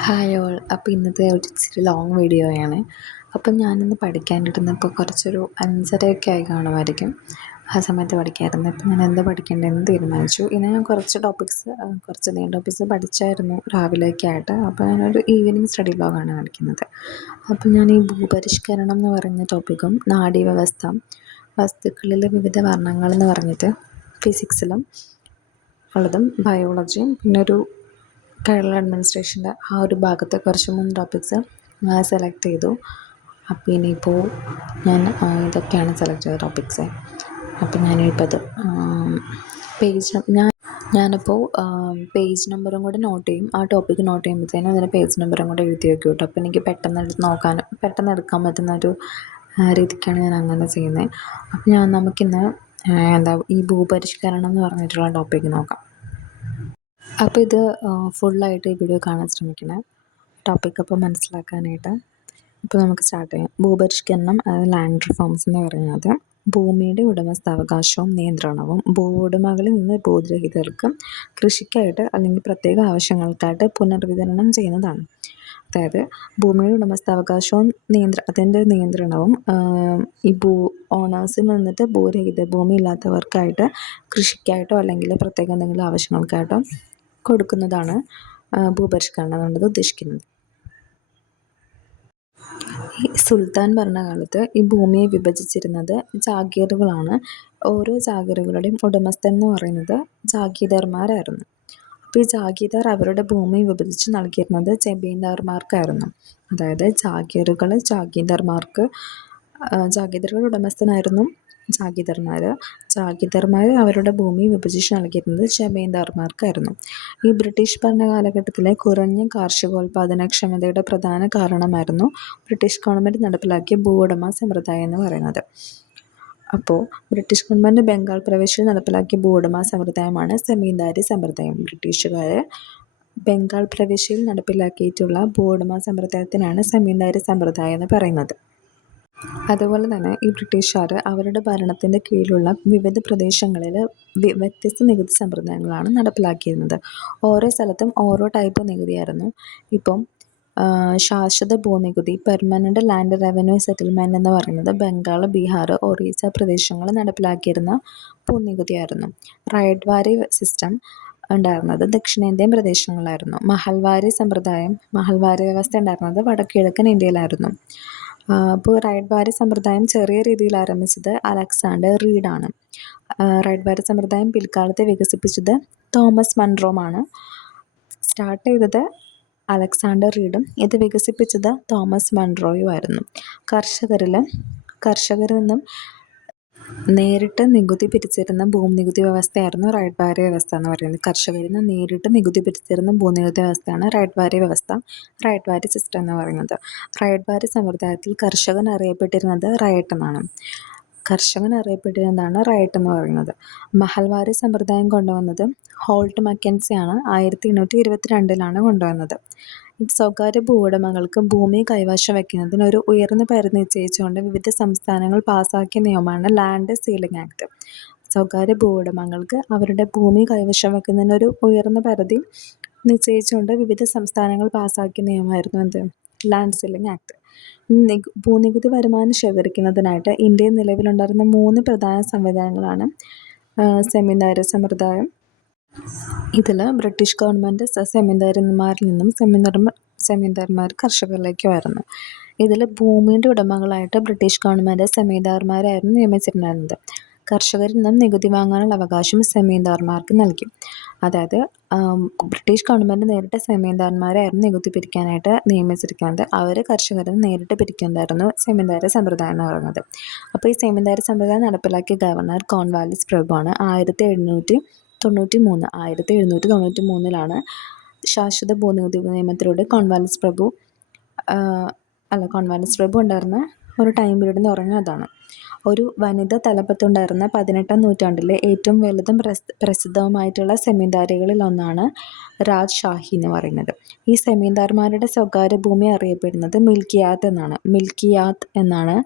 Hi all. അപ്പോൾ ഇന്നത്തെ ഒരു ഇച്ചിരി ലോങ് വീഡിയോയാണ്. അപ്പം ഞാനിന്ന് പഠിക്കാനിരുന്നപ്പോൾ കുറച്ചൊരു 5:30 ആയി കാണുമായിരിക്കും. ആ സമയത്ത് പഠിക്കാമായിരുന്നു. അപ്പം ഞാൻ എന്താ പഠിക്കേണ്ടതെന്ന് തീരുമാനിച്ചു. ഇന്ന് ഞാൻ കുറച്ച് നീണ്ട ടോപ്പിക്സ് പഠിച്ചായിരുന്നു രാവിലെയൊക്കെ ആയിട്ട്. അപ്പോൾ ഞാനൊരു ഈവനിങ് സ്റ്റഡി ബ്ലോഗാണ് കാണിക്കുന്നത്. അപ്പം ഞാൻ ഈ ഭൂപരിഷ്കരണം എന്ന് പറഞ്ഞ ടോപ്പിക്കും നാഡീവ്യവസ്ഥ, വസ്തുക്കളിലെ വിവിധ വർണ്ണങ്ങളെന്ന് പറഞ്ഞിട്ട് ഫിസിക്സിലും ഉള്ളതും ബയോളജിയും പിന്നെ ഒരു കേരള അഡ്മിനിസ്ട്രേഷൻ്റെ ആ ഒരു ഭാഗത്തെ കുറച്ച് 3 ടോപ്പിക്സ് സെലക്ട് ചെയ്തു. അപ്പോൾ ഇനിയിപ്പോൾ ഞാൻ ഇതൊക്കെയാണ് സെലക്ട് ചെയ്ത ടോപ്പിക്സ്. അപ്പോൾ ഞാനിപ്പോൾ അത് ഞാനിപ്പോൾ പേജ് നമ്പറും കൂടെ നോട്ട് ചെയ്യും. ആ ടോപ്പിക്ക് നോട്ട് ചെയ്യുമ്പോഴത്തേനും അതിന് പേജ് നമ്പറും കൂടെ എഴുതി വയ്ക്കും കേട്ടോ. അപ്പോൾ എനിക്ക് പെട്ടെന്ന് എടുക്കാൻ പറ്റുന്ന ഒരു രീതിക്കാണ് ഞാൻ അങ്ങനെ ചെയ്യുന്നത്. അപ്പോൾ നമുക്കിന്ന് ഈ ഭൂപരിഷ്കരണം എന്ന് പറഞ്ഞിട്ടുള്ള ടോപ്പിക്ക് നോക്കാം. അപ്പോൾ ഇത് ഫുള്ളായിട്ട് ഈ വീഡിയോ കാണാൻ ശ്രമിക്കണേ, ടോപ്പിക് അപ്പോൾ മനസ്സിലാക്കാനായിട്ട്. ഇപ്പോൾ നമുക്ക് സ്റ്റാർട്ട് ചെയ്യാം. ഭൂപരിഷ്കരണം ലാൻഡ് റിഫോംസ് എന്ന് പറയുന്നത് ഭൂമിയുടെ ഉടമസ്ഥാവകാശവും നിയന്ത്രണവും ഭൂവുടമകളിൽ നിന്ന് ഭൂരഹിതർക്ക് കൃഷിക്കായിട്ട് അല്ലെങ്കിൽ പ്രത്യേക ആവശ്യങ്ങൾക്കായിട്ട് പുനർവിതരണം ചെയ്യുന്നതാണ്. അതായത് ഭൂമിയുടെ ഉടമസ്ഥാവകാശവും അതിൻ്റെ നിയന്ത്രണവും ഈ ഓണേഴ്സിൽ നിന്നിട്ട് ഭൂമി ഇല്ലാത്തവർക്കായിട്ട് കൃഷിക്കായിട്ടോ അല്ലെങ്കിൽ പ്രത്യേക എന്തെങ്കിലും ആവശ്യങ്ങൾക്കായിട്ടോ കൊടുക്കുന്നതാണ് ഭൂപരിഷ്കരണം എന്നുള്ളത് ഉദ്ദേശിക്കുന്നത്. ഈ സുൽത്താൻ ഭരണകാലത്ത് ഈ ഭൂമിയെ വിഭജിച്ചിരുന്നത് ജാഗീറുകളാണ്. ഓരോ ജാഗീറുകളുടെയും ഉടമസ്ഥൻ എന്ന് പറയുന്നത് ജാഗീർദാർമാരായിരുന്നു. അപ്പോൾ ഈ ജാഗീർദാർ അവരുടെ ഭൂമി വിഭജിച്ച് നൽകിയിരുന്നത് ജമീന്ദാർമാർക്കായിരുന്നു. അതായത് ജാഗീർദാറുടെ ഉടമസ്ഥനായിരുന്നു ജാഗീർദാർമാർ അവരുടെ ഭൂമി വിഭജിച്ച് നൽകിയിരുന്നത് ജമീന്ദാർമാർക്കായിരുന്നു. ഈ ബ്രിട്ടീഷ് ഭരണകാലഘട്ടത്തിലെ കുറഞ്ഞ കാർഷികോൽപാദനക്ഷമതയുടെ പ്രധാന കാരണമായിരുന്നു ബ്രിട്ടീഷ് ഗവൺമെൻറ് നടപ്പിലാക്കിയ ഭൂവുടമ സമ്പ്രദായം എന്ന് പറയുന്നത്. അപ്പോൾ ബ്രിട്ടീഷ് ഗവൺമെൻറ് ബംഗാൾ പ്രവിശ്യയിൽ നടപ്പിലാക്കിയ ഭൂവുടമ സമ്പ്രദായമാണ് സെമീന്ദാരി സമ്പ്രദായം. ബ്രിട്ടീഷുകാർ ബംഗാൾ പ്രവിശ്യയിൽ നടപ്പിലാക്കിയിട്ടുള്ള ഭൂവുടമ സമ്പ്രദായത്തിനാണ് സെമീന്ദാരി സമ്പ്രദായം എന്ന് പറയുന്നത്. അതുപോലെ തന്നെ ഈ ബ്രിട്ടീഷുകാർ അവരുടെ ഭരണത്തിൻ്റെ കീഴിലുള്ള വിവിധ പ്രദേശങ്ങളിൽ വ്യത്യസ്ത നികുതി സമ്പ്രദായങ്ങളാണ് നടപ്പിലാക്കിയിരുന്നത്. ഓരോ സ്ഥലത്തും ഓരോ ടൈപ്പ് നികുതിയായിരുന്നു. ഇപ്പം ശാശ്വത ഭൂനികുതി, പെർമനൻ്റ് ലാൻഡ് റവന്യൂ സെറ്റിൽമെൻറ്റ് എന്ന് പറയുന്നത് ബംഗാൾ, ബീഹാർ, ഒറീസ പ്രദേശങ്ങൾ നടപ്പിലാക്കിയിരുന്ന ഭൂനികുതിയായിരുന്നു. റൈഡ്വാരി സിസ്റ്റം ഉണ്ടായിരുന്നത് ദക്ഷിണേന്ത്യൻ പ്രദേശങ്ങളായിരുന്നു. മഹൽവാരി വ്യവസ്ഥ ഉണ്ടായിരുന്നത് വടക്കുകിഴക്കൻ ഇന്ത്യയിലായിരുന്നു. അപ്പോൾ റൈഡ്വാരി സമ്പ്രദായം ചെറിയ രീതിയിൽ ആരംഭിച്ചത് അലക്സാണ്ടർ റീഡാണ്. റൈഡ്വാരി സമ്പ്രദായം പിൽക്കാലത്ത് വികസിപ്പിച്ചത് തോമസ് മൺറോമാണ്. സ്റ്റാർട്ട് ചെയ്തത് അലക്സാണ്ടർ റീഡും ഇത് വികസിപ്പിച്ചത് തോമസ് മൺറോയുമായിരുന്നു. കർഷകരിൽ നിന്നും നേരിട്ട് നികുതി പിരിച്ചിരുന്ന ഭൂനികുതി വ്യവസ്ഥയായിരുന്നു റൈഡ്വാരി വ്യവസ്ഥ എന്ന് പറയുന്നത്. കർഷകരിൽ നിന്ന് നേരിട്ട് നികുതി പിരിച്ചിരുന്ന ഭൂനികുതി വ്യവസ്ഥയാണ് റൈഡ്വാരി വ്യവസ്ഥ, റൈഡ്വാരി സിസ്റ്റം എന്ന് പറയുന്നത്. റൈഡ്വാരി സമ്പ്രദായത്തിൽ കർഷകൻ അറിയപ്പെട്ടിരുന്നത് റയട്ട് എന്നാണ്. റയട്ട് എന്ന് പറയുന്നത്. മഹൽവാരി സമ്പ്രദായം കൊണ്ടുവന്നത് ഹോൾട്ട് മക്കൻസിയാണ്. 1822 കൊണ്ടുവന്നത്. സ്വകാര്യ ഭൂവുടമകൾക്ക് ഭൂമി കൈവശം വയ്ക്കുന്നതിന് ഒരു ഉയർന്ന പരിധി നിശ്ചയിച്ചുകൊണ്ട് വിവിധ സംസ്ഥാനങ്ങൾ പാസാക്കിയ നിയമമാണ് ലാൻഡ് സീലിംഗ് ആക്ട്. സ്വകാര്യ ഭൂവുടമകൾക്ക് അവരുടെ ഭൂമി കൈവശം വയ്ക്കുന്നതിന് ഒരു ഉയർന്ന പരിധി നിശ്ചയിച്ചുകൊണ്ട് വിവിധ സംസ്ഥാനങ്ങൾ പാസാക്കിയ നിയമമായിരുന്നു ലാൻഡ് സീലിംഗ് ആക്ട്. ഭൂനികുതി വരുമാനം ശേഖരിക്കുന്നതിനായിട്ട് ഇന്ത്യയിൽ നിലവിലുണ്ടായിരുന്ന 3 പ്രധാന സംവിധാനങ്ങളാണ് സെമീന്ദാരി സമ്പ്രദായം. ഇതിൽ ബ്രിട്ടീഷ് ഗവൺമെൻറ് സെമീന്ദാർമാരിൽ നിന്നും സെമീന്ദാർമാർ കർഷകരിലേക്കുമായിരുന്നു. ഇതിൽ ഭൂമിയുടെ ഉടമകളായിട്ട് ബ്രിട്ടീഷ് ഗവൺമെൻറ് സെമീന്ദാർമാരായിരുന്നു നിയമിച്ചിട്ടുണ്ടായിരുന്നത്. കർഷകരിൽ നിന്നും നികുതി വാങ്ങാനുള്ള അവകാശം സെമീന്ദാർമാർക്ക് നൽകി. അതായത് ബ്രിട്ടീഷ് ഗവൺമെൻറ് നേരിട്ട് സെമീന്ദാർമാരായിരുന്നു നികുതി പിരിക്കാനായിട്ട് നിയമിച്ചിരിക്കുന്നത്. അവർ കർഷകരിൽ നിന്ന് നേരിട്ട് പിരിക്കുന്നതായിരുന്നു സെമീന്ദാരി സമ്പ്രദായം എന്ന് പറയുന്നത്. അപ്പോൾ ഈ സെമീന്ദാരി സമ്പ്രദായം നടപ്പിലാക്കിയ ഗവർണർ കോൺവാലിസ് പ്രഭുവാണ്. 1793 ശാശ്വത ഭൂനികുതി നിയമത്തിലൂടെ കോൺവാലിസ് പ്രഭു ഉണ്ടായിരുന്ന ഒരു ടൈം പീരീഡ് എന്ന് പറഞ്ഞാൽ അതാണ്. ഒരു വനിത തലപ്പത്തുണ്ടായിരുന്ന 18ാം നൂറ്റാണ്ടിലെ ഏറ്റവും വലുതും പ്രസിദ്ധവുമായിട്ടുള്ള സെമീന്ദാരികളിൽ ഒന്നാണ് രാജ്ഷാഹി എന്ന് പറയുന്നത്. ഈ സെമീന്ദാർമാരുടെ സ്വകാര്യ ഭൂമി അറിയപ്പെടുന്നത് മിൽക്കിയാത്ത് എന്നാണ്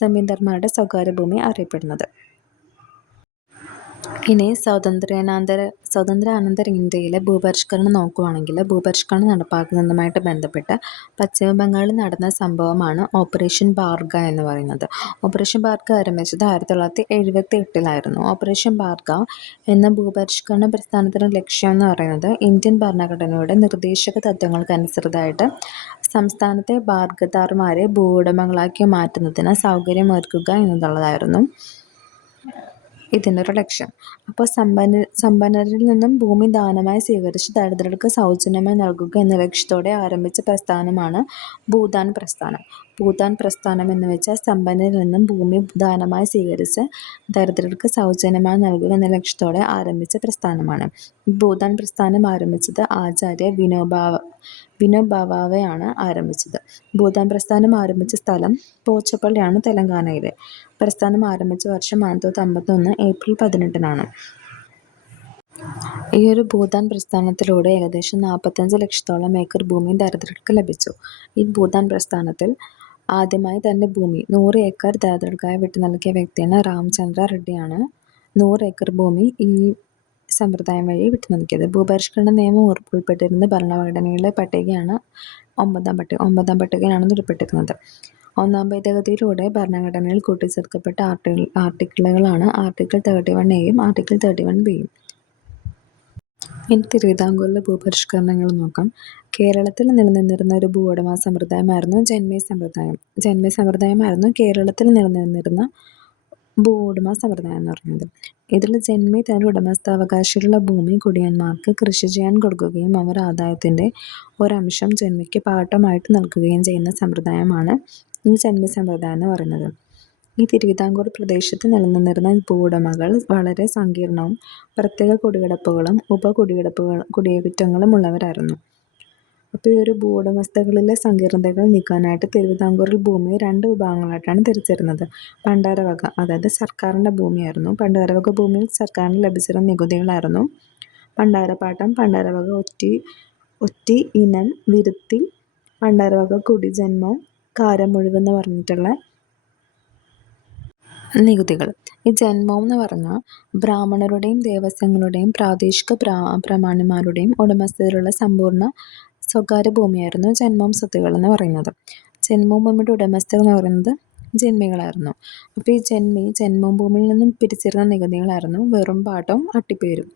സെമീന്ദാർമാരുടെ സ്വകാര്യ ഭൂമി അറിയപ്പെടുന്നത്. ഇനി സ്വാതന്ത്ര്യാനന്തര ഇന്ത്യയിലെ ഭൂപരിഷ്കരണം നോക്കുകയാണെങ്കിൽ ഭൂപരിഷ്കരണം നടപ്പാക്കുന്നതുമായിട്ട് ബന്ധപ്പെട്ട് പശ്ചിമ ബംഗാളിൽ നടന്ന സംഭവമാണ് ഓപ്പറേഷൻ ഭാർഗ എന്ന് പറയുന്നത്. ഓപ്പറേഷൻ ഭാർഗ ആരംഭിച്ചത് 1978 ഓപ്പറേഷൻ ഭാർഗ എന്ന ഭൂപരിഷ്കരണ പ്രസ്ഥാനത്തിൻ്റെ ലക്ഷ്യം എന്ന് പറയുന്നത് ഇന്ത്യൻ ഭരണഘടനയുടെ നിർദ്ദേശക തത്വങ്ങൾക്കനുസൃതമായിട്ട് സംസ്ഥാനത്തെ ഭാർഗതാർമാരെ ഭൂവുടമകളാക്കി മാറ്റുന്നതിന് സൗകര്യമൊരുക്കുക എന്നുള്ളതായിരുന്നു ഇതിൻ്റെ ഒരു ലക്ഷ്യം. അപ്പോൾ സമ്പന്നരിൽ നിന്നും ഭൂമി ദാനമായി സ്വീകരിച്ച് ദരിദ്രർക്ക് സൗജന്യമായി നൽകുക എന്ന ലക്ഷ്യത്തോടെ ആരംഭിച്ച പ്രസ്ഥാനമാണ് ഭൂദാൻ പ്രസ്ഥാനം. ഭൂദാൻ പ്രസ്ഥാനം എന്ന് വെച്ചാൽ സമ്പന്നരിൽ നിന്നും ഭൂമി ദാനമായി സ്വീകരിച്ച് ദരിദ്രർക്ക് സൗജന്യമായി നൽകുക എന്ന ലക്ഷ്യത്തോടെ ആരംഭിച്ച പ്രസ്ഥാനമാണ്. ഈ ഭൂദാൻ പ്രസ്ഥാനം ആരംഭിച്ചത് ആചാര്യ വിനോബാവയാണ് ആരംഭിച്ചത്. ഭൂദാൻ പ്രസ്ഥാനം ആരംഭിച്ച സ്ഥലം പോച്ചപ്പള്ളിയാണ് തെലങ്കാനയിലെ. പ്രസ്ഥാനം ആരംഭിച്ച വർഷം 1951 ഏപ്രിൽ 18 ഈ ഒരു ഭൂദാൻ പ്രസ്ഥാനത്തിലൂടെ ഏകദേശം 45 ലക്ഷത്തോളം ഏക്കർ ഭൂമി ദരിദ്രർക്ക് ലഭിച്ചു. ഈ ഭൂദാൻ പ്രസ്ഥാനത്തിൽ ആദ്യമായി തൻ്റെ ഭൂമി 100 ഏക്കർ ദരിദ്രർക്കായി വിട്ടു നൽകിയ വ്യക്തിയാണ് രാമചന്ദ്ര റെഡ്ഡിയാണ് 100 ഏക്കർ ഭൂമി ഈ സമ്പ്രദായം വഴി വിട്ടു നൽകിയത്. ഭൂപരിഷ്കരണ നിയമം ഉൾപ്പെട്ടിരുന്ന ഭരണഘടനയിലെ പട്ടികയാണ് 9ാം പട്ടികയിലാണ് ഉൾപ്പെട്ടിരുന്നത്. 1ാം ഭേദഗതിയിലൂടെ ഭരണഘടനയിൽ കൂട്ടിച്ചേർക്കപ്പെട്ട ആർട്ടിക്കിളുകളാണ് ആർട്ടിക്കിൾ 31A ആർട്ടിക്കിൾ 31B. ഇനി തിരുവിതാംകൂറിലെ ഭൂപരിഷ്കരണങ്ങൾ നോക്കാം. കേരളത്തിൽ നിലനിന്നിരുന്ന ഒരു ഭൂവുടമ സമ്പ്രദായമായിരുന്നു ജന്മി സമ്പ്രദായം. ജന്മി സമ്പ്രദായമായിരുന്നു കേരളത്തിൽ നിലനിന്നിരുന്ന ഭൂവുടമ സമ്പ്രദായം എന്ന് പറയുന്നത്. ഇതിൽ ജന്മി തൻ്റെ ഉടമസ്ഥാവകാശമുള്ള ഭൂമി കുടിയന്മാർക്ക് കൃഷി ചെയ്യാൻ കൊടുക്കുകയും അവർ ആദായത്തിൻ്റെ ഒരംശം ജന്മിക്ക് പാട്ടമായിട്ട് നൽകുകയും ചെയ്യുന്ന സമ്പ്രദായമാണ് ഈ ജന്മി സമ്പ്രദായം എന്ന് പറയുന്നത്. ഈ തിരുവിതാംകൂർ പ്രദേശത്ത് നിലനിന്നിരുന്ന ഭൂവുടമകൾ വളരെ സങ്കീർണവും പ്രത്യേക കുടികിടപ്പുകളും കുടിയേറ്റങ്ങളും ഉള്ളവരായിരുന്നു. അപ്പോൾ ഈ ഒരു ഭൂവുടമസ്ഥകളിലെ സങ്കീർണതകൾ നീക്കാനായിട്ട് തിരുവിതാംകൂറിൽ ഭൂമിയെ 2 വിഭാഗങ്ങളായിട്ടാണ് തിരിച്ചിരുന്നത്. പണ്ടാരവക, അതായത് സർക്കാരിൻ്റെ ഭൂമിയായിരുന്നു. പണ്ടാരവക ഭൂമിയിൽ സർക്കാരിന് ലഭിച്ചിരുന്ന നികുതികളായിരുന്നു പണ്ടാരപ്പാട്ടം, പണ്ടാരവക ഒറ്റി, ഇനം, വിരുത്തി, പണ്ടാരവക കുടിജന്മം, കാരമുഴുവ് എന്ന് പറഞ്ഞിട്ടുള്ള നികുതികൾ. ഈ ജന്മം എന്ന് പറഞ്ഞാൽ ബ്രാഹ്മണരുടെയും ദേവസ്വങ്ങളുടെയും പ്രാദേശിക പ്രമാണിമാരുടെയും ഉടമസ്ഥതയിലുള്ള സമ്പൂർണ്ണ സ്വകാര്യ ഭൂമിയായിരുന്നു ജന്മം സ്വത്തുകൾ എന്ന് പറയുന്നത്. ജന്മം ഭൂമിയുടെ ഉടമസ്ഥർ എന്ന് പറയുന്നത് ജന്മികളായിരുന്നു. അപ്പോൾ ഈ ജന്മം ഭൂമിയിൽ നിന്നും പിരിച്ചിരുന്ന നികുതികളായിരുന്നു വെറും പാട്ടവും അട്ടിപ്പേരും.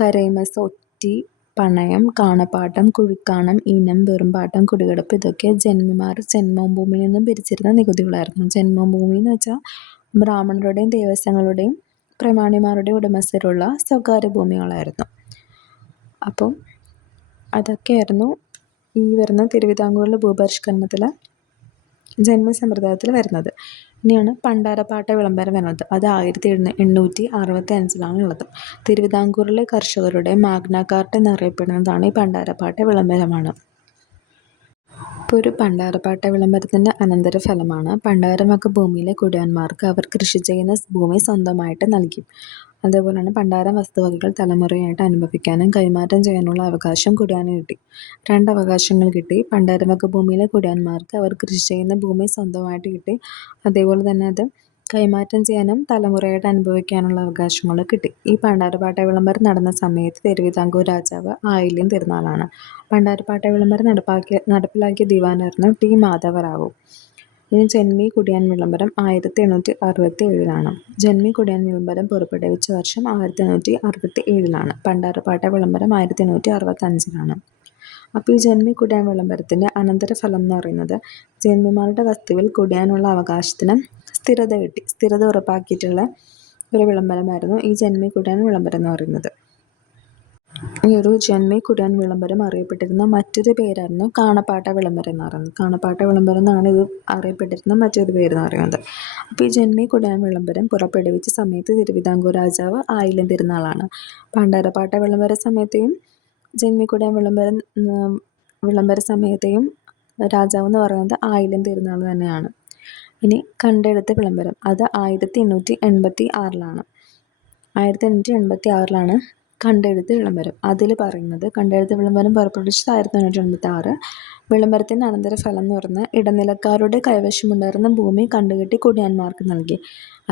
കരൈമസ്, ഒറ്റി, പണയം, കാണപ്പാട്ടം, കുഴിക്കാണം, ഇനം, വെറുംപാട്ടം, കുടികിടപ്പ് ഇതൊക്കെ ജന്മിമാർ ജന്മം ഭൂമിയിൽ നിന്നും പിരിച്ചിരുന്ന നികുതികളായിരുന്നു. ജന്മം ഭൂമി എന്ന് വെച്ചാൽ ബ്രാഹ്മണരുടെയും ദേവസ്വങ്ങളുടെയും പ്രമാണിമാരുടെയും ഉടമസ്ഥയിലുള്ള സ്വകാര്യ ഭൂമികളായിരുന്നു. അപ്പം അതൊക്കെയായിരുന്നു ഈ വരുന്ന തിരുവിതാംകൂറിലെ ഭൂപരിഷ്കരണത്തിൽ ജന്മി സമ്പ്രദായത്തിൽ വരുന്നത്. ഇനിയാണ് പണ്ടാരപ്പാട്ട വിളംബരം വരുന്നത്. അത് 1865 ഉള്ളത്. തിരുവിതാംകൂറിലെ കർഷകരുടെ മാഗ്ന കാർട്ട എന്നറിയപ്പെടുന്നതാണ് ഈ പണ്ടാരപ്പാട്ട വിളംബരമാണ്. ഇപ്പോൾ ഒരു പണ്ടാരപ്പാട്ട വിളംബരത്തിൻ്റെ അനന്തരഫലമാണ് പണ്ടാരവക ഭൂമിയിലെ കുടിയന്മാർക്ക് അവർ കൃഷി ചെയ്യുന്ന ഭൂമി സ്വന്തമായിട്ട് നൽകി. അതേപോലെയാണ് പണ്ടാര വസ്തുവകകൾ തലമുറയായിട്ട് അനുഭവിക്കാനും കൈമാറ്റം ചെയ്യാനുള്ള അവകാശം കുടിയാന് കിട്ടി. 2 അവകാശങ്ങൾ കിട്ടി. പണ്ടാരവക ഭൂമിയിലെ കുടിയന്മാർക്ക് അവർ കൃഷി ചെയ്യുന്ന ഭൂമി സ്വന്തമായിട്ട് കിട്ടി. അതേപോലെ തന്നെ അത് കൈമാറ്റം ചെയ്യാനും തലമുറയായിട്ട് അനുഭവിക്കാനുള്ള അവകാശങ്ങൾ കിട്ടി. ഈ പണ്ടാരപ്പാട്ട വിളംബരം നടന്ന സമയത്ത് തിരുവിതാംകൂർ രാജാവ് ആയില്യം തിരുനാളാണ്. പണ്ടാരപ്പാട്ട വിളംബരം നടപ്പിലാക്കിയ ദിവാനായിരുന്നു ടി മാധവറാവു. ഇനി ജന്മി കുടിയാൻ വിളംബരം 1867 ജന്മി കുടിയാൻ വിളംബരം പുറപ്പെടുവിച്ച വർഷം 1867 പണ്ടാരപ്പാട്ട വിളംബരം 1865 അപ്പോൾ ഈ ജന്മി കുടിയാൻ വിളംബരത്തിൻ്റെ അനന്തരഫലം എന്ന് പറയുന്നത് ജന്മിമാരുടെ വസ്തുവിൽ കുടിയാനുള്ള അവകാശത്തിന് സ്ഥിരത കിട്ടി. സ്ഥിരത ഉറപ്പാക്കിയിട്ടുള്ള ഒരു വിളംബരമായിരുന്നു ഈ ജന്മി കുടിയാൻ വിളംബരം എന്ന് പറയുന്നത്. ഈ ഒരു ജന്മി കുടിയാൻ വിളംബരം അറിയപ്പെട്ടിരുന്ന മറ്റൊരു പേരായിരുന്നു കാണപ്പാട്ട വിളംബരം എന്ന് പറയുന്നത്. കാണപ്പാട്ട വിളംബരം എന്നാണ് ഇത് അറിയപ്പെട്ടിരുന്ന മറ്റൊരു പേരെന്ന് പറയുന്നത്. അപ്പോൾ ഈ ജന്മി കുടിയാൻ വിളംബരം പുറപ്പെടുവിച്ച സമയത്ത് തിരുവിതാംകൂർ രാജാവ് ആയില്യം തിരുനാളാണ്. പണ്ടാരപ്പാട്ട വിളംബര സമയത്തെയും ജന്മി കുടിയാൻ വിളംബര സമയത്തെയും രാജാവ് എന്ന് പറയുന്നത് ആയില്യം തിരുനാൾ തന്നെയാണ്. ഇനി കണ്ടെടുത്ത വിളംബരം അത് 1886 1886 കണ്ടെഴുത്ത് വിളംബരം. അതിൽ പറയുന്നത് കണ്ടെഴുത്ത് വിളംബരം പുറപ്പെടുവിച്ചത് 1986. വിളംബരത്തിൻ്റെ അനന്തരഫലം എന്ന് പറഞ്ഞാൽ ഇടനിലക്കാരുടെ കൈവശമുണ്ടായിരുന്ന ഭൂമി കണ്ടുകെട്ടി കുടിയാന്മാർക്ക് നൽകി.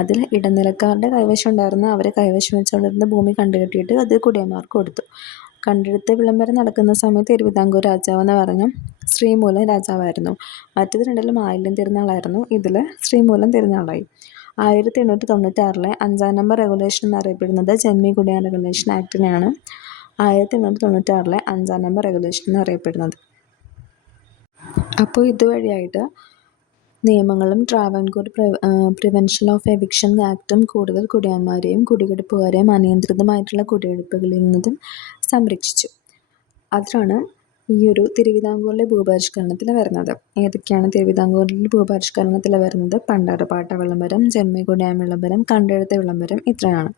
അതിൽ ഇടനിലക്കാരുടെ കൈവശം ഉണ്ടായിരുന്ന അവർ കൈവശം വെച്ചുകൊണ്ടിരുന്ന ഭൂമി കണ്ടുകെട്ടിയിട്ട് അത് കുടിയാന്മാർക്ക് കൊടുത്തു. കണ്ടെഴുത്ത് വിളംബരം നടക്കുന്ന സമയത്ത് തിരുവിതാംകൂർ രാജാവ് എന്ന് പറഞ്ഞാൽ ശ്രീമൂലം രാജാവായിരുന്നു. മറ്റത് രണ്ടിലും ആയില്യം തിരുനാളായിരുന്നു. ഇതിൽ ശ്രീമൂലം തിരുനാളായി. 1896 5-ാം നമ്പർ റെഗുലേഷൻ എന്നറിയപ്പെടുന്നത് ജന്മി കുടിയാൻ റെഗുലേഷൻ ആക്ടിനെയാണ് 1896 5-ാം നമ്പർ റെഗുലേഷൻ എന്നറിയപ്പെടുന്നത്. അപ്പോൾ ഇതുവഴിയായിട്ട് നിയമങ്ങളും ട്രാവൻകൂർ പ്രിവെൻഷൻ ഓഫ് എവിക്ഷൻ ആക്ടും കൂടുതൽ കുടിയാന്മാരെയും കുടിയെടുപ്പുകാരെയും അനിയന്ത്രിതമായിട്ടുള്ള കുടിയെടുപ്പുകളിൽ നിന്നും സംരക്ഷിച്ചു. അതിലാണ് ഈ ഒരു തിരുവിതാംകൂറിലെ ഭൂപരിഷ്കരണത്തിൽ വരുന്നത്. ഏതൊക്കെയാണ് തിരുവിതാംകൂറിലെ ഭൂപരിഷ്കരണത്തിൽ വരുന്നത്? പണ്ടാരപ്പാട്ട വിളംബരം, ജന്മി കുടിയാൻ വിളംബരം, കണ്ടെഴുത്ത് വിളംബരം, ഇത്രയാണ്.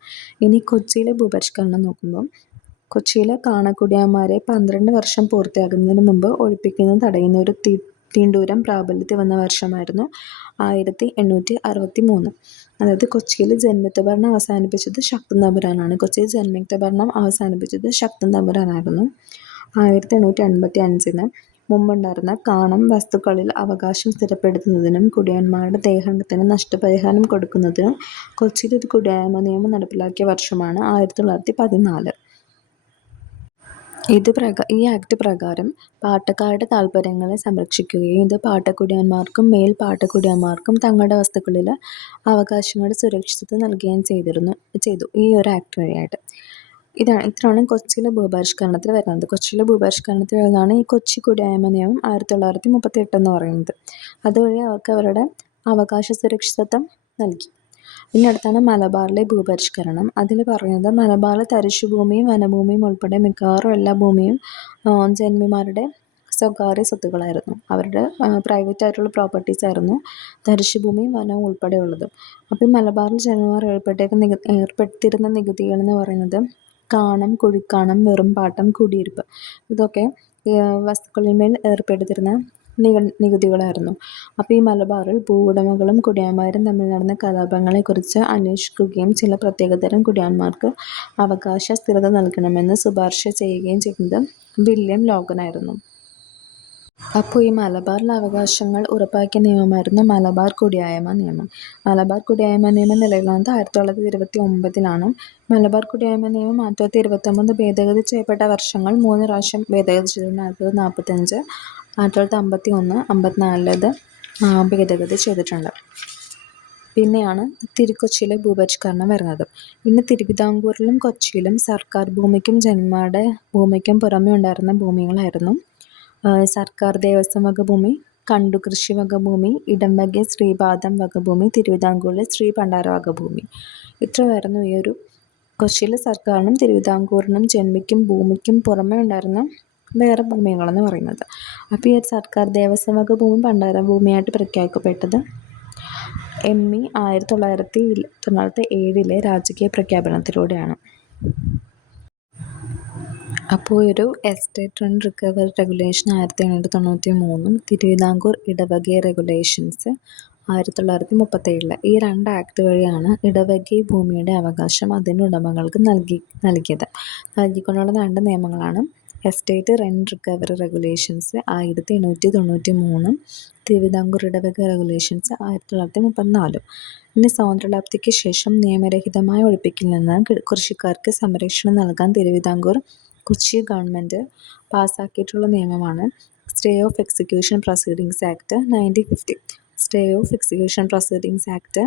ഇനി കൊച്ചിയിലെ ഭൂപരിഷ്കരണം നോക്കുമ്പോൾ കൊച്ചിയിലെ കാണക്കുടിയാന്മാരെ 12 വർഷം പൂർത്തിയാകുന്നതിന് മുമ്പ് ഒഴിപ്പിക്കുന്നത് തടയുന്ന ഒരു തീണ്ടൂരം പ്രാബല്യത്തിൽ വന്ന വർഷമായിരുന്നു 1863. അതായത് കൊച്ചിയിൽ ജന്മിത്വ ഭരണം അവസാനിപ്പിച്ചത് ശക്തൻ തമ്പുരാനാണ്. കൊച്ചിയിൽ ജന്മിത്വ ഭരണം അവസാനിപ്പിച്ചത് ശക്തൻ തമ്പുരാനായിരുന്നു. 1885 മുമ്പുണ്ടായിരുന്ന കാണം വസ്തുക്കളിൽ അവകാശം സ്ഥിരപ്പെടുത്തുന്നതിനും കുടിയാന്മാരുടെ ദേഹാടനത്തിന് നഷ്ടപരിഹാരം കൊടുക്കുന്നതിനും കൊച്ചിയിൽ ഒരു കുടിയായ്മ നിയമം നടപ്പിലാക്കിയ വർഷമാണ് 1914. ഈ ആക്ട് പ്രകാരം പാട്ടക്കാരുടെ താൽപ്പര്യങ്ങളെ സംരക്ഷിക്കുകയും ഇത് പാട്ടക്കുടിയാന്മാർക്കും മേൽ പാട്ടക്കുടിയാന്മാർക്കും തങ്ങളുടെ വസ്തുക്കളിൽ അവകാശങ്ങളുടെ സുരക്ഷിതത്വം നൽകുകയും ചെയ്തു ഈ ഒരു ആക്ട് വഴിയായിട്ട്. ഇത്രയാണ് കൊച്ചിയിലെ ഭൂപരിഷ്കരണത്തിൽ വരുന്നത്. കൊച്ചിയിലെ ഭൂപരിഷ്കരണത്തിൽ വരുന്നതാണ് ഈ കൊച്ചി കുടിയായ്മ നിയമം 1938 എന്ന് പറയുന്നത്. അതുവഴി അവർക്ക് അവരുടെ അവകാശ സുരക്ഷിതത്വം നൽകി. ഇനി അടുത്താണ് മലബാറിലെ ഭൂപരിഷ്കരണം. അതിൽ പറയുന്നത് മലബാറിലെ തരിശുഭൂമിയും വനഭൂമിയും ഉൾപ്പെടെ മിക്കവാറും എല്ലാ ഭൂമിയും ജന്മിമാരുടെ സ്വകാര്യ സ്വത്തുക്കളായിരുന്നു. അവരുടെ പ്രൈവറ്റ് ആയിട്ടുള്ള പ്രോപ്പർട്ടീസ് ആയിരുന്നു തരിശുഭൂമിയും വനവും ഉൾപ്പെടെയുള്ളത്. അപ്പോൾ മലബാറിൽ ജന്മിമാർ ഏർപ്പെടുത്തിയിരുന്ന നികുതികൾ എന്ന് പറയുന്നത് കാണം, കുഴിക്കാണം, വെറും പാട്ടം, കുടിയിരുപ്പ്, ഇതൊക്കെ വസ്തുക്കളിന്മേൽ ഏർപ്പെടുത്തിയിരുന്ന നികുതികളായിരുന്നു. അപ്പോൾ ഈ മലബാറിൽ ഭൂവുടമകളും കുടിയാന്മാരും തമ്മിൽ നടന്ന കലാപങ്ങളെക്കുറിച്ച് അന്വേഷിക്കുകയും ചില പ്രത്യേകതരം കുടിയാന്മാർക്ക് അവകാശ സ്ഥിരത നൽകണമെന്ന് ശുപാർശ ചെയ്യുകയും ചെയ്യുന്നത് വില്യം ലോഗനായിരുന്നു. അപ്പോൾ ഈ മലബാറിലെ അവകാശങ്ങൾ ഉറപ്പാക്കിയ നിയമമായിരുന്നു മലബാർ കുടിയായ്മ നിയമം. മലബാർ കുടിയായ്മ നിയമം നിലവിൽ വന്നത് 1929 മലബാർ കുടിയായ്മ നിയമം 1929 ഭേദഗതി ചെയ്യപ്പെട്ട വർഷങ്ങൾ 3 പ്രാവശ്യം ഭേദഗതി ചെയ്തിട്ടുണ്ട്. 1945, 1951, 1954 ഭേദഗതി ചെയ്തിട്ടുണ്ട്. പിന്നെയാണ് തിരുക്കൊച്ചിയിലെ ഭൂപരിഷ്കരണം വരുന്നത്. ഇന്ന് തിരുവിതാംകൂറിലും കൊച്ചിയിലും സർക്കാർ ഭൂമിക്കും ജന്മിമാരുടെ ഭൂമിക്കും പുറമെ ഉണ്ടായിരുന്ന ഭൂമികളായിരുന്നു സർക്കാർ ദേവസ്വം വകഭൂമി, കണ്ടുകൃഷി വകഭൂമി, ഇടംവകെ ശ്രീപാദം വകഭൂമി, തിരുവിതാംകൂറിലെ ശ്രീ പണ്ടാര വകഭൂമി. ഇത്രയായിരുന്നു ഈ ഒരു കൊച്ചിയിലെ സർക്കാരിനും തിരുവിതാംകൂറിനും ജന്മിക്കും ഭൂമിക്കും പുറമെ ഉണ്ടായിരുന്ന വേറെ ഭൂമികളെന്ന് പറയുന്നത്. അപ്പോൾ ഈ ഒരു സർക്കാർ ദേവസ്വം വകഭൂമി പണ്ടാര ഭൂമിയായിട്ട് പ്രഖ്യാപിക്കപ്പെട്ടത് ME 1907 രാജകീയ പ്രഖ്യാപനത്തിലൂടെയാണ്. അപ്പോൾ ഒരു estate and recovery regulation 1893 Thiruvithamkoor ഇടവകെ റെഗുലേഷൻസ് 1937. ഈ 2 ആക്ട് വഴിയാണ് ഇടവകെ ഭൂമിയുടെ അവകാശം അതിൻ്റെ ഉടമകൾക്ക് നൽകിക്കൊണ്ടുള്ള 2 നിയമങ്ങളാണ് estate rent recovery regulations 1893, Thiruvithamkoor ഇടവക റെഗുലേഷൻസ് 1934. ഇനി സ്വാതന്ത്ര്യലബ്ധിക്ക് ശേഷം നിയമരഹിതമായ ഒഴിപ്പിക്കൽ നിന്ന് കൃഷിക്കാർക്ക് സംരക്ഷണം നൽകാൻ തിരുവിതാംകൂർ കൊച്ചി ഗവൺമെൻറ് പാസ്സാക്കിയിട്ടുള്ള നിയമമാണ് stay of execution proceedings act 1950. Stay of execution proceedings act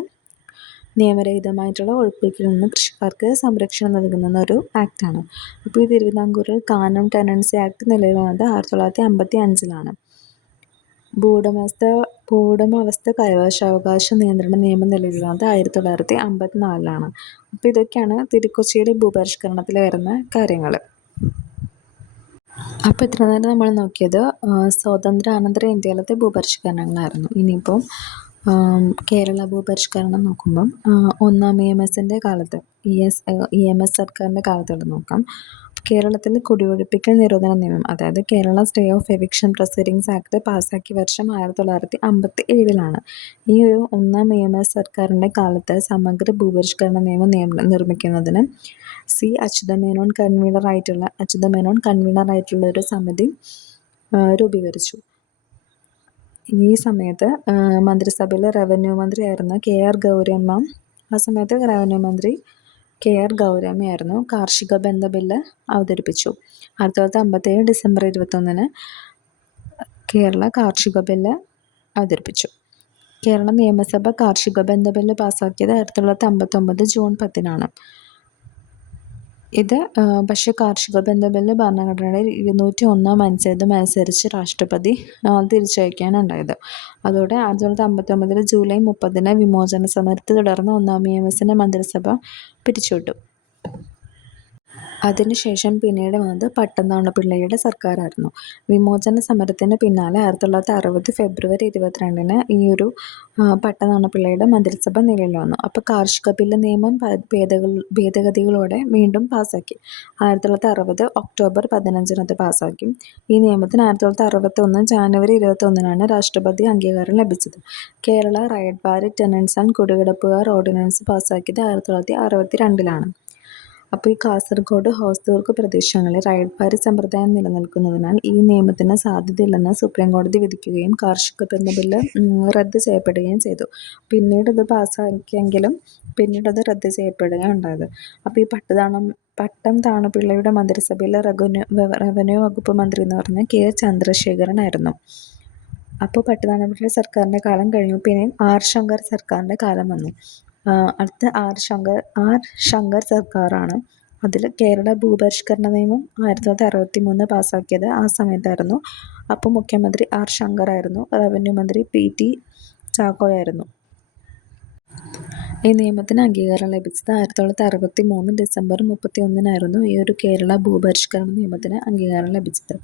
നിയമരഹിതമായിട്ടുള്ള ഒഴിപ്പിക്കലിൽ നിന്ന് കൃഷിക്കാർക്ക് സംരക്ഷണം നൽകുന്ന ഒരു ആക്ടാണ്. അപ്പോൾ ഈ തിരുവിതാംകൂറിൽ കാനം ടെനൻസി ആക്ട് നിലവിൽ വന്നത് 1955. ഭൂവുടമസ്ഥ കൈവശാവകാശ നിയന്ത്രണ നിയമം നിലവിൽ വന്നത് 1954. അപ്പോൾ ഇതൊക്കെയാണ് തിരുക്കൊച്ചിയിലെ ഭൂപരിഷ്കരണത്തിൽ വരുന്ന കാര്യങ്ങൾ. അപ്പോൾ ഇത്ര നേരം നമ്മൾ നോക്കിയത് സ്വാതന്ത്ര്യാനന്തര ഇന്ത്യയിലത്തെ ഭൂപരിഷ്കരണങ്ങളായിരുന്നു. ഇനിയിപ്പോൾ കേരള ഭൂപരിഷ്കരണം നോക്കുമ്പം 1ാം EMSൻ്റെ കാലത്ത് EMS സർക്കാരിൻ്റെ കാലത്തോടെ നോക്കാം. കേരളത്തിൽ കുടിയൊഴിപ്പിക്കൽ നിരോധന നിയമം, അതായത് Kerala stay of eviction proceedings act പാസ്സാക്കിയ വർഷം 1957 ഈ ഒരു ഒന്നാം EMS സർക്കാരിൻ്റെ കാലത്ത് സമഗ്ര ഭൂപരിഷ്കരണ നിയമം നിർമ്മിക്കുന്നതിന് അച്യുതമേനോൻ കൺവീനറായിട്ടുള്ള ഒരു സമിതി രൂപീകരിച്ചു. ഈ സമയത്ത് മന്ത്രിസഭയിലെ റവന്യൂ മന്ത്രിയായിരുന്ന KR ഗൗരിയമ്മ ഗൗരമ്മയായിരുന്നു കാർഷിക ബന്ധ ബില്ല് അവതരിപ്പിച്ചു. 1957 ഡിസംബർ 21 കേരള കാർഷിക ബില്ല് അവതരിപ്പിച്ചു. കേരള നിയമസഭ കാർഷിക ബന്ധ ബില്ല് പാസ്സാക്കിയത് 1959 ജൂൺ 10 ഇത് പക്ഷേ കാർഷിക ബന്ധ ബില്ല് ഭരണഘടനയുടെ 201 അനുച്ഛേദം അനുസരിച്ച് രാഷ്ട്രപതി തിരിച്ചയക്കാനുണ്ടായത്. അതോടെ 1959 ജൂലൈ 30 വിമോചന സമരത്തെ തുടർന്ന് ഒന്നാം EMSന്റെ മന്ത്രിസഭ പിരിച്ചുവിട്ടു. അതിനുശേഷം പിന്നീട് വന്നത് പട്ടംതാണുപിള്ളയുടെ സർക്കാരായിരുന്നു. വിമോചന സമരത്തിന് പിന്നാലെ 1960 ഫെബ്രുവരി 22 ഈ ഒരു പട്ടംതാണുപിള്ളയുടെ മന്ത്രിസഭ നിലവിൽ വന്നു. അപ്പോൾ കാർഷിക ബില്ല് നിയമം ഭേദഗതികളോടെ വീണ്ടും പാസ്സാക്കി. 1960 ഒക്ടോബർ 15 അത് പാസ്സാക്കി. ഈ നിയമത്തിന് 1961 ജാനുവരി 21 രാഷ്ട്രപതി അംഗീകാരം ലഭിച്ചത്. കേരള റൈറ്റ് ബാരി ടെനൻസ് ആൻഡ് കുടികിടപ്പുകാർ ഓർഡിനൻസ് പാസ്സാക്കിയത് 1962 അപ്പോൾ ഈ കാസർഗോഡ്, ഹോസ്ദുർഗ് പ്രദേശങ്ങളിൽ റൈറ്റ് ബാരി സമ്പ്രദായം നിലനിൽക്കുന്നതിനാൽ ഈ നിയമത്തിന് സാധ്യതയില്ലെന്ന് സുപ്രീം കോടതി വിധിക്കുകയും കാർഷിക ബന്ധ ബില്ല് റദ്ദ് ചെയ്യപ്പെടുകയും ചെയ്തു. പിന്നീട് ഇത് പാസ്സാക്കിയെങ്കിലും പിന്നീട് റദ്ദ് ചെയ്യപ്പെടുകയാണ് ഉണ്ടായത്. അപ്പോൾ ഈ പട്ടംതാണുപിള്ളയുടെ മന്ത്രിസഭയിലെ റവന്യൂ വകുപ്പ് മന്ത്രി എന്ന് പറഞ്ഞാൽ K. ചന്ദ്രശേഖരനായിരുന്നു. അപ്പോൾ പട്ടംതാണുപിള്ള സർക്കാരിൻ്റെ കാലം കഴിഞ്ഞു. പിന്നെ R. ശങ്കർ സർക്കാരിൻ്റെ കാലം വന്നു. അടുത്ത R. ശങ്കർ സർക്കാരാണ്. അതിൽ കേരള ഭൂപരിഷ്കരണ നിയമം 1963 പാസ്സാക്കിയത് ആ സമയത്തായിരുന്നു. അപ്പോൾ മുഖ്യമന്ത്രി R. ശങ്കർ ആയിരുന്നു. റവന്യൂ മന്ത്രി PT ചാക്കോയായിരുന്നു. ഈ നിയമത്തിന് അംഗീകാരം ലഭിച്ചത് 1963 ഡിസംബർ 31 ഈ ഒരു കേരള ഭൂപരിഷ്കരണ നിയമത്തിന് അംഗീകാരം ലഭിച്ചത്.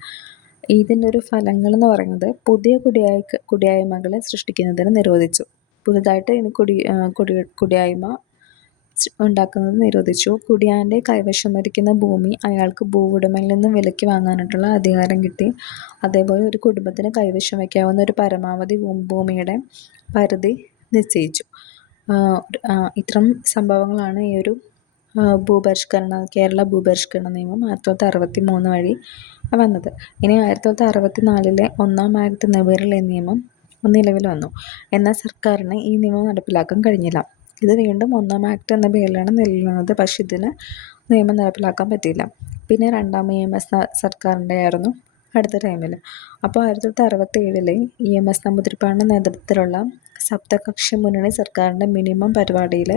ഇതിൻ്റെ ഒരു ഫലങ്ങൾ എന്ന് പറയുന്നത് പുതിയ കുടിയായ്മകളെ സൃഷ്ടിക്കുന്നതിന് നിരോധിച്ചു. പുതുതായിട്ട് ഇനി കുടിയായ്മ ഉണ്ടാക്കുന്നത് നിരോധിച്ചു. കുടിയാൻ്റെ കൈവശമിരിക്കുന്ന ഭൂമി അയാൾക്ക് ഭൂവുടമയിൽ നിന്നും വിലയ്ക്ക് വാങ്ങാനായിട്ടുള്ള അധികാരം കിട്ടി. അതേപോലെ ഒരു കുടുംബത്തിന് കൈവശം വയ്ക്കാവുന്ന ഒരു പരമാവധി ഭൂമിയുടെ പരിധി നിശ്ചയിച്ചു. ഇത്തരം സംഭവങ്ങളാണ് ഈ ഒരു കേരള ഭൂപരിഷ്കരണ നിയമം 1963 വഴി വന്നത്. ഇനി 1964 ഒന്നാം ആക്ട് എന്ന പേരിൽ ഈ നിയമം നിലവിൽ വന്നു. എന്നാൽ സർക്കാരിന് ഈ നിയമം നടപ്പിലാക്കാൻ കഴിഞ്ഞില്ല. ഇത് വീണ്ടും ഒന്നാം ആക്ട് എന്ന പേരിലാണ് നിലവിൽ വന്നത്. പക്ഷെ ഇതിന് നിയമം നടപ്പിലാക്കാൻ പറ്റിയില്ല. പിന്നെ രണ്ടാം EMS സർക്കാരിൻ്റെ ആയിരുന്നു അടുത്ത ടൈമിൽ. അപ്പോൾ 1967 EMS നമ്പൂതിരിപ്പാടിൻ്റെ നേതൃത്വത്തിലുള്ള സപ്തകക്ഷി മുന്നണി സർക്കാരിൻ്റെ മിനിമം പരിപാടിയിൽ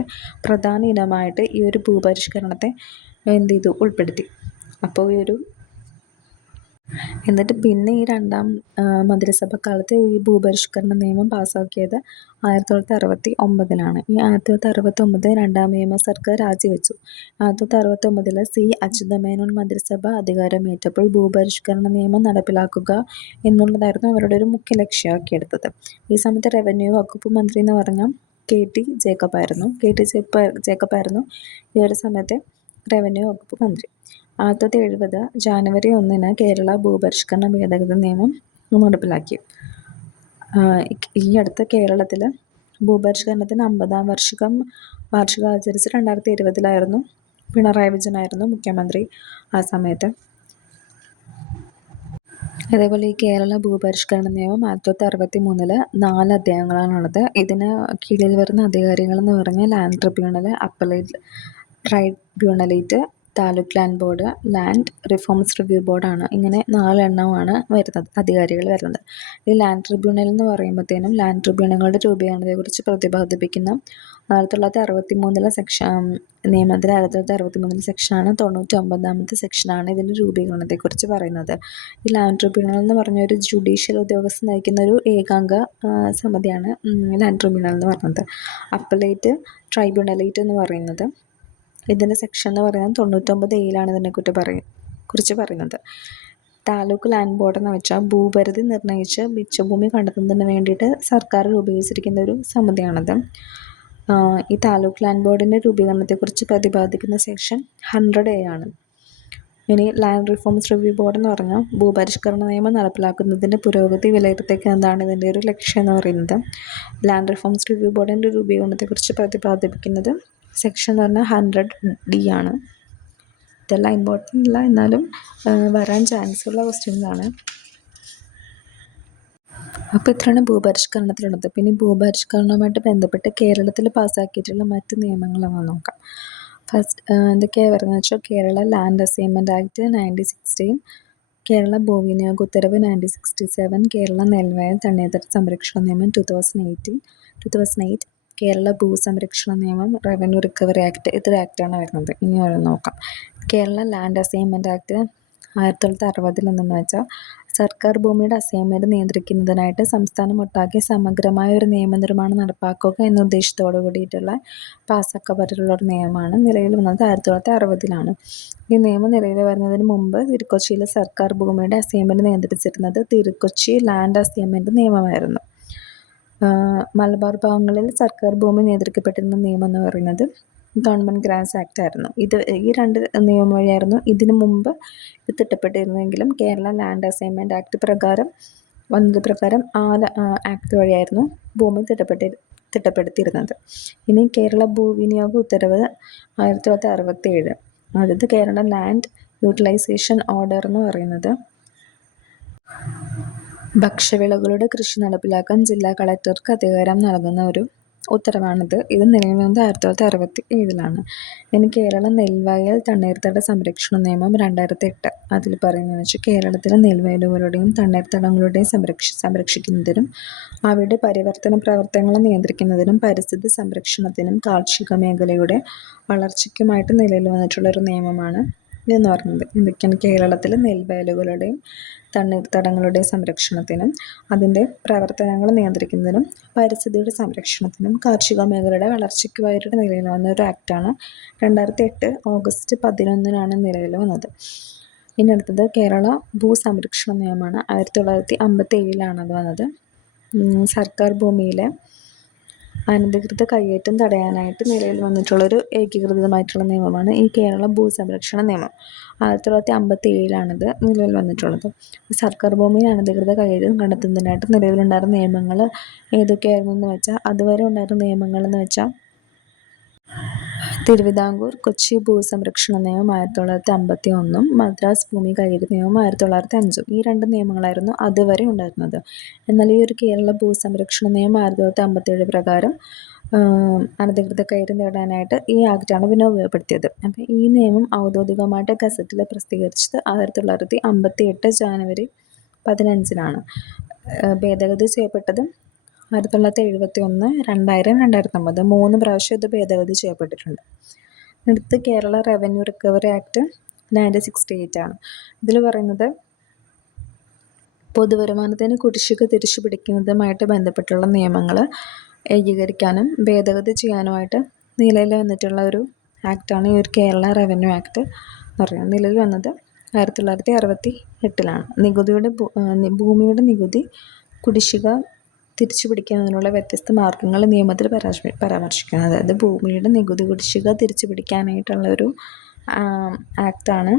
പ്രധാന ഇനമായിട്ട് ഈ ഒരു ഭൂപരിഷ്കരണത്തെ ഉൾപ്പെടുത്തി. അപ്പോൾ എന്നിട്ട് പിന്നെ ഈ രണ്ടാം മന്ത്രിസഭക്കാലത്ത് ഈ ഭൂപരിഷ്കരണ നിയമം പാസ്സാക്കിയത് 1969 ഈ 1969 രണ്ടാം EMS സർക്കാർ രാജിവെച്ചു. 1969 അച്യുതമേനോൻ മന്ത്രിസഭ അധികാരമേറ്റപ്പോൾ ഭൂപരിഷ്കരണ നിയമം നടപ്പിലാക്കുക എന്നുള്ളതായിരുന്നു അവരുടെ ഒരു മുഖ്യ ലക്ഷ്യമാക്കിയെടുത്തത്. ഈ സമയത്ത് റവന്യൂ വകുപ്പ് മന്ത്രി എന്ന് പറഞ്ഞാൽ KT ജേക്കബ് ആയിരുന്നു ഈ ഒരു സമയത്തെ റവന്യൂ വകുപ്പ് മന്ത്രി. 1970 ജാനുവരി 1 കേരള ഭൂപരിഷ്കരണ ഭേദഗതി നിയമം നടപ്പിലാക്കി. ഈ അടുത്ത കേരളത്തിൽ ഭൂപരിഷ്കരണത്തിന് 50-ാം വാർഷികം ആചരിച്ച് 2020 പിണറായി വിജയനായിരുന്നു മുഖ്യമന്ത്രി ആ സമയത്ത്. അതേപോലെ ഈ കേരള ഭൂപരിഷ്കരണ നിയമം 1963 4 അധ്യായങ്ങളാണുള്ളത്. ഇതിന് കീഴിൽ വരുന്ന അധികാരികളെന്ന് പറഞ്ഞാൽ ലാൻഡ് ട്രിബ്യൂണൽ, അപ്പലേറ്റ് ട്രൈബ്യൂണലേറ്റ്, taluk land board, land reforms review ബോർഡാണ്. ഇങ്ങനെ 4 എണ്ണമാണ് അധികാരികൾ വരുന്നത്. ഈ ലാൻഡ് ട്രിബ്യൂണൽ എന്ന് പറയുമ്പോഴത്തേനും ലാൻഡ് ട്രിബ്യൂണലുകളുടെ രൂപീകരണത്തെക്കുറിച്ച് പ്രതിപാദിപ്പിക്കുന്ന 1963 നിയമത്തിലെ 1963 സെക്ഷനാണ് 99ാമത്തെ സെക്ഷനാണ് ഇതിൻ്റെ രൂപീകരണത്തെക്കുറിച്ച് പറയുന്നത്. ഈ ലാൻഡ് ട്രിബ്യൂണൽ എന്ന് പറഞ്ഞ ഒരു ജുഡീഷ്യൽ ഉദ്യോഗസ്ഥൻ നയിക്കുന്ന ഒരു ഏകാംഗ സമിതിയാണ് ലാൻഡ് ട്രിബ്യൂണൽ എന്ന് പറയുന്നത്. അപ്പലേറ്റ് ട്രൈബ്യൂണലേറ്റ് എന്ന് പറയുന്നത് ഇതിൻ്റെ സെക്ഷൻ എന്ന് പറയുന്നത് 99A ഇതിനെക്കുറിച്ച് പറയുന്നത്. താലൂക്ക് ലാൻഡ് ബോർഡ് എന്ന് വെച്ചാൽ ഭൂപരിധി നിർണ്ണയിച്ച് മിച്ചഭൂമി കണ്ടെത്തുന്നതിന് വേണ്ടിയിട്ട് സർക്കാർ രൂപീകരിച്ചിരിക്കുന്ന ഒരു സമിതിയാണത്. ഈ താലൂക്ക് ലാൻഡ് ബോർഡിൻ്റെ രൂപീകരണത്തെക്കുറിച്ച് പ്രതിപാദിക്കുന്ന സെക്ഷൻ 100A ആണ്. ഇനി ലാൻഡ് റിഫോംസ് റിവ്യൂ ബോർഡ് എന്ന് പറഞ്ഞാൽ ഭൂപരിഷ്കരണ നിയമം നടപ്പിലാക്കുന്നതിൻ്റെ പുരോഗതി വിലയിരുത്തേക്ക് എന്താണ് ഇതിൻ്റെ ഒരു ലക്ഷ്യം എന്ന് പറയുന്നത്. ലാൻഡ് റിഫോംസ് റിവ്യൂ ബോർഡിൻ്റെ രൂപീകരണത്തെക്കുറിച്ച് പ്രതിപാദിപ്പിക്കുന്നത് സെക്ഷൻ എന്ന് പറഞ്ഞാൽ 100D ആണ്. ഇതെല്ലാം ഇമ്പോർട്ടൻ്റ് അല്ല, എന്നാലും വരാൻ ചാൻസ് ഉള്ള ക്വസ്റ്റ്യൻസാണ്. അപ്പോൾ ഇത്രയാണ് ഭൂപരിഷ്കരണത്തിലുള്ളത്. പിന്നെ ഭൂപരിഷ്കരണവുമായിട്ട് ബന്ധപ്പെട്ട് കേരളത്തിൽ പാസ്സാക്കിയിട്ടുള്ള മറ്റ് നിയമങ്ങളൊന്ന് നോക്കാം. ഫസ്റ്റ് എന്തൊക്കെയാണ് വരുന്നത് വെച്ചാൽ Kerala land assignment act 1916, Kerala ഭൂവിനിയോഗ ഉത്തരവ് 1967, കേരള നെൽവയൽ തണ്ണീർത്തട സംരക്ഷണ നിയമം 2008, കേരള ഭൂസംരക്ഷണ നിയമം, റവന്യൂ റിക്കവറി ആക്ട്, ഇത്ര ആക്റ്റാണ് വരുന്നത്. ഇനി ഓരോ നോക്കാം. കേരള ലാൻഡ് അസൈൻമെൻറ്റ് ആക്ട് 1960 എന്തെന്ന് വെച്ചാൽ സർക്കാർ ഭൂമിയുടെ അസൈൻമെൻറ്റ് നിയന്ത്രിക്കുന്നതിനായിട്ട് സംസ്ഥാനമൊട്ടാകെ സമഗ്രമായ ഒരു നിയമനിർമ്മാണം നടപ്പാക്കുക എന്ന ഉദ്ദേശത്തോടു കൂടിയിട്ടുള്ള പാസ്സാക്കപ്പെട്ടിട്ടുള്ള ഒരു നിയമമാണ്. നിലവിൽ വന്നത് 1960 ഈ നിയമം നിലവിൽ വരുന്നതിന് മുമ്പ് തിരുക്കൊച്ചിയിലെ സർക്കാർ ഭൂമിയുടെ അസൈൻമെൻറ്റ് നിയന്ത്രിച്ചിരുന്നത് തിരുക്കൊച്ചി ലാൻഡ് അസൈൻമെൻറ്റ് നിയമമായിരുന്നു. മലബാർ ഭാഗങ്ങളിൽ സർക്കാർ ഭൂമി നിയന്ത്രിക്കപ്പെട്ടിരുന്ന നിയമം എന്ന് പറയുന്നത് ഗവൺമെൻറ് ഗ്രാൻഡ്സ് ആക്ട് ആയിരുന്നു. ഈ രണ്ട് നിയമം വഴിയായിരുന്നു ഇതിനു മുമ്പ് ഇത് തിട്ടപ്പെട്ടിരുന്നെങ്കിലും കേരള ലാൻഡ് അസൈൻമെൻറ്റ് ആക്ട് പ്രകാരം ആ ആക്ട് വഴിയായിരുന്നു ഭൂമി തിട്ടപ്പെടുത്തിയിരുന്നത്. ഇനി കേരള ഭൂവിനിയോഗ ഉത്തരവ് 1967, അതായത് കേരള ലാൻഡ് യൂട്ടിലൈസേഷൻ ഓർഡർ എന്ന് പറയുന്നത് ഭക്ഷ്യവിളകളുടെ കൃഷി നടപ്പിലാക്കാൻ ജില്ലാ കളക്ടർക്ക് അധികാരം നൽകുന്ന ഒരു ഉത്തരവാണിത്. ഇത് നിലവിൽ വന്നത് 1967. ഇനി കേരള നെൽവയൽ തണ്ണീർത്തട സംരക്ഷണ നിയമം 2008. അതിൽ പറയുന്നതെന്ന് വെച്ചാൽ കേരളത്തിലെ നെൽവയലുകളുടെയും തണ്ണീർത്തടങ്ങളുടെയും സംരക്ഷിക്കുന്നതിനും അവയുടെ പരിവർത്തന പ്രവർത്തനങ്ങളെ നിയന്ത്രിക്കുന്നതിനും പരിസ്ഥിതി സംരക്ഷണത്തിനും കാർഷിക മേഖലയുടെ വളർച്ചയ്ക്കുമായിട്ട് നിലവിൽ വന്നിട്ടുള്ളൊരു നിയമമാണ് ഇതെന്ന് പറയുന്നത്. എന്തൊക്കെയാണ്? കേരളത്തിലെ നെൽവയലുകളുടെയും തണ്ണീർത്തടങ്ങളുടെയും സംരക്ഷണത്തിനും അതിൻ്റെ പ്രവർത്തനങ്ങൾ നിയന്ത്രിക്കുന്നതിനും പരിസ്ഥിതിയുടെ സംരക്ഷണത്തിനും കാർഷിക മേഖലയുടെ വളർച്ചയ്ക്കുമായിട്ട് നിലവിൽ വന്ന ഒരു ആക്റ്റാണ്. 2008 ഓഗസ്റ്റ് 11 നിലവിൽ വന്നത്. ഇനി അടുത്തത് കേരള ഭൂസംരക്ഷണ നിയമമാണ്. 1957 അത് വന്നത്. സർക്കാർ ഭൂമിയിലെ അനധികൃത കയ്യേറ്റം തടയാനായിട്ട് നിലവിൽ വന്നിട്ടുള്ളൊരു ഏകീകൃതമായിട്ടുള്ള നിയമമാണ് ഈ കേരള ഭൂസംരക്ഷണ നിയമം. 1957 ഇത് നിലവിൽ വന്നിട്ടുള്ളത്. സർക്കാർ ഭൂമിയിൽ അനധികൃത കയ്യേറ്റം കണ്ടെത്തുന്നതിനായിട്ട് നിലവിലുണ്ടായിരുന്ന നിയമങ്ങൾ ഏതൊക്കെയായിരുന്നു എന്ന് വെച്ചാൽ അതുവരെ ഉണ്ടായിരുന്ന നിയമങ്ങൾ എന്ന് വെച്ചാൽ തിരുവിതാംകൂർ കൊച്ചി ഭൂസംരക്ഷണ നിയമം 1951, മദ്രാസ് ഭൂമി കയ്യേറ്റ നിയമം 1905. ഈ രണ്ട് നിയമങ്ങളായിരുന്നു അതുവരെ ഉണ്ടായിരുന്നത്. എന്നാൽ ഈ ഒരു കേരള ഭൂസംരക്ഷണ നിയമം 1957 പ്രകാരം അനധികൃത കയ്യേറ്റം നേടാനായിട്ട് ഈ ആക്റ്റാണ് പിന്നെ ഉപയോഗപ്പെടുത്തിയത്. അപ്പോൾ ഈ നിയമം ഔദ്യോഗികമായിട്ട് ഗസറ്റിൽ പ്രസിദ്ധീകരിച്ചത് 1958 ജാനുവരി 15 ഭേദഗതി ചെയ്യപ്പെട്ടത് 1971, 2000, 2009 3 പ്രാവശ്യം ഇത് ഭേദഗതി ചെയ്യപ്പെട്ടിട്ടുണ്ട്. അടുത്ത് കേരള റവന്യൂ റിക്കവറി ആക്ട് 1968 ഇതിൽ പറയുന്നത് പൊതുവരുമാനത്തിന് കുടിശ്ശിക തിരിച്ചു പിടിക്കുന്നതുമായിട്ട് ബന്ധപ്പെട്ടുള്ള നിയമങ്ങൾ ഏകീകരിക്കാനും ഭേദഗതി ചെയ്യാനുമായിട്ട് നിലവിൽ വന്നിട്ടുള്ള ഒരു ആക്റ്റാണ് ഈ ഒരു കേരള റവന്യൂ ആക്ട് എന്ന് പറയുന്നത്. നിലവിൽ വന്നത് 1968 നികുതിയുടെ ഭൂമിയുടെ നികുതി കുടിശ്ശിക തിരിച്ചു പിടിക്കുന്നതിനുള്ള വ്യത്യസ്ത മാർഗങ്ങൾ നിയമത്തിൽ പരാമർശിക്കുന്നത്. അതായത് ഭൂമിയുടെ നികുതി കുടിശ്ശിക തിരിച്ചു പിടിക്കാനായിട്ടുള്ള ഒരു ആക്റ്റാണ്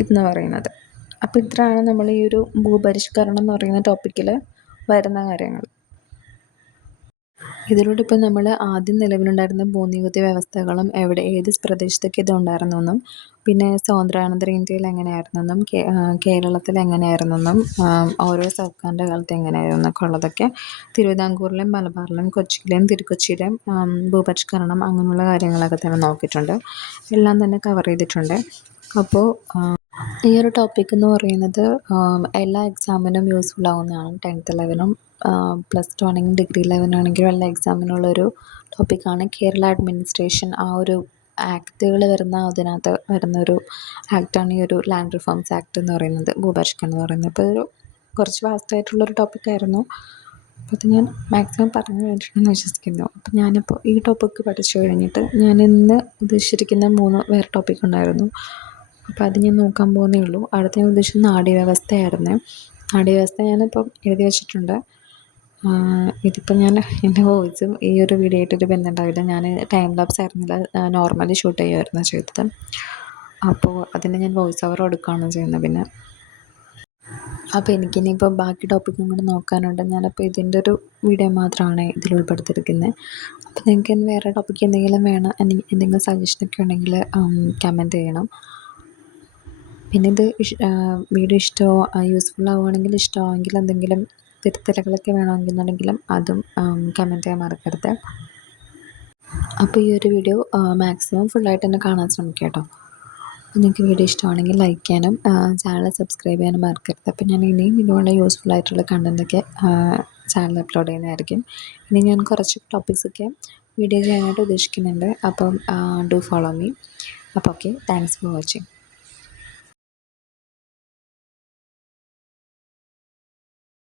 ഇതെന്ന് പറയുന്നത്. അപ്പോൾ ഇത്രയാണ് നമ്മൾ ഈ ഒരു ഭൂപരിഷ്കരണം എന്ന് പറയുന്ന ടോപ്പിക്കിൽ വരുന്ന കാര്യങ്ങൾ. ഇതിലൂടെ ഇപ്പോൾ നമ്മൾ ആദ്യം നിലവിലുണ്ടായിരുന്ന ഭൂനികുതി വ്യവസ്ഥകളും ഏത് പ്രദേശത്തൊക്കെ ഇത് ഉണ്ടായിരുന്നെന്നും പിന്നെ സ്വാതന്ത്ര്യാനന്തര ഇന്ത്യയിൽ എങ്ങനെയായിരുന്നെന്നും കേരളത്തിൽ എങ്ങനെയായിരുന്നെന്നും ഓരോ സർക്കാരിൻ്റെ കാലത്ത് എങ്ങനെയായിരുന്നു എന്നൊക്കെ ഉള്ളതൊക്കെ തിരുവിതാംകൂറിലെയും മലബാറിലെയും കൊച്ചിയിലെയും തിരുക്കൊച്ചിയിലെയും ഭൂപരിഷ്കരണം അങ്ങനെയുള്ള കാര്യങ്ങളൊക്കെ തന്നെ നോക്കിയിട്ടുണ്ട്. എല്ലാം തന്നെ കവർ ചെയ്തിട്ടുണ്ട്. അപ്പോൾ ഈ ഒരു ടോപ്പിക് എന്ന് പറയുന്നത് എല്ലാ എക്സാമിനും യൂസ്ഫുൾ ആവുന്നതാണ്. 10th ലെവലിനും +2 ആണെങ്കിലും ഡിഗ്രി ലെവലിനാണെങ്കിലും എല്ലാ എക്സാമിനുള്ളൊരു ടോപ്പിക്കാണ്. കേരള അഡ്മിനിസ്ട്രേഷൻ ആ ഒരു ആക്റ്റുകൾ അതിനകത്ത് വരുന്നൊരു ആക്റ്റാണ് ഈ ഒരു ലാൻഡ് റിഫോംസ് ആക്ട് എന്ന് പറയുന്നത്, ഭൂപരിഷ്കരണം എന്ന് പറയുന്നത്. അപ്പോൾ ഒരു കുറച്ച് വാസ്തവായിട്ടുള്ളൊരു ടോപ്പിക്കായിരുന്നു. അപ്പോൾ അത് ഞാൻ മാക്സിമം പറഞ്ഞു കഴിഞ്ഞിട്ടുണ്ടെന്ന് വിശ്വസിക്കുന്നു. അപ്പോൾ ഞാനിപ്പോൾ ഈ ടോപ്പിക്ക് പഠിച്ചു കഴിഞ്ഞിട്ട് ഞാൻ ഇന്ന് ഉദ്ദേശിച്ചിരിക്കുന്ന 3 വേറെ ടോപ്പിക് ഉണ്ടായിരുന്നു. അപ്പോൾ അത് ഞാൻ നോക്കാൻ പോകുന്നേ ഉള്ളൂ. അടുത്ത ഞാൻ ഉദ്ദേശിച്ചത് നാഡീവ്യവസ്ഥയായിരുന്നു. നാഡീവ്യവസ്ഥ ഞാനിപ്പം എഴുതി വെച്ചിട്ടുണ്ട്. ഇതിപ്പോൾ ഞാൻ എൻ്റെ വോയിസും ഈ ഒരു വീഡിയോ ആയിട്ടൊരു ബന്ധം ഉണ്ടാവില്ല. ഞാൻ ടൈം ലാപ്സ് ആയിരുന്നില്ല, നോർമലി ഷൂട്ട് ചെയ്യുമായിരുന്നു ചെയ്തത്. അപ്പോൾ അതിന് ഞാൻ വോയിസ് ഓവർ കൊടുക്കുകയാണ് ചെയ്യുന്നത്. പിന്നെ അപ്പോൾ എനിക്കിനിയിപ്പോൾ ബാക്കി ടോപ്പിക്കും കൂടെ നോക്കാനുണ്ട്. ഞാനപ്പോൾ ഇതിൻ്റെ ഒരു വീഡിയോ മാത്രമാണ് ഇതിൽ ഉൾപ്പെടുത്തിയിരിക്കുന്നത്. അപ്പോൾ നിങ്ങൾക്ക് ഇനി വേറെ ടോപ്പിക്ക് എന്തെങ്കിലും വേണം, എന്തെങ്കിലും സജഷനൊക്കെ ഉണ്ടെങ്കിൽ കമൻറ്റ് ചെയ്യണം. പിന്നെ ഇത് വീഡിയോ യൂസ്ഫുൾ ആവുകയാണെങ്കിൽ, ഇഷ്ടമാണെങ്കിൽ എന്തെങ്കിലും തിരുത്തലുകളൊക്കെ വേണമെന്നുണ്ടെങ്കിലും അതും കമൻറ്റ് ചെയ്യാൻ മറക്കരുത്. അപ്പോൾ ഈ ഒരു വീഡിയോ മാക്സിമം ഫുള്ളായിട്ട് തന്നെ കാണാൻ ശ്രമിക്കുക കേട്ടോ. നിങ്ങൾക്ക് വീഡിയോ ഇഷ്ടമാണെങ്കിൽ ലൈക്ക് ചെയ്യാനും ചാനൽ സബ്സ്ക്രൈബ് ചെയ്യാനും മറക്കരുത്. അപ്പോൾ ഞാൻ ഇനിയും ഇതുപോലെ യൂസ്ഫുൾ ആയിട്ടുള്ള കണ്ടൻറ്റൊക്കെ ചാനൽ അപ്ലോഡ് ചെയ്യുന്നതായിരിക്കും. ഇനി ഞാൻ കുറച്ച് ടോപ്പിക്സൊക്കെ വീഡിയോ ചെയ്യാനായിട്ട് ഉദ്ദേശിക്കുന്നുണ്ട്. അപ്പം ഡു ഫോളോ മീ. അപ്പോൾ ഓക്കെ, താങ്ക്സ് ഫോർ വാച്ചിങ്.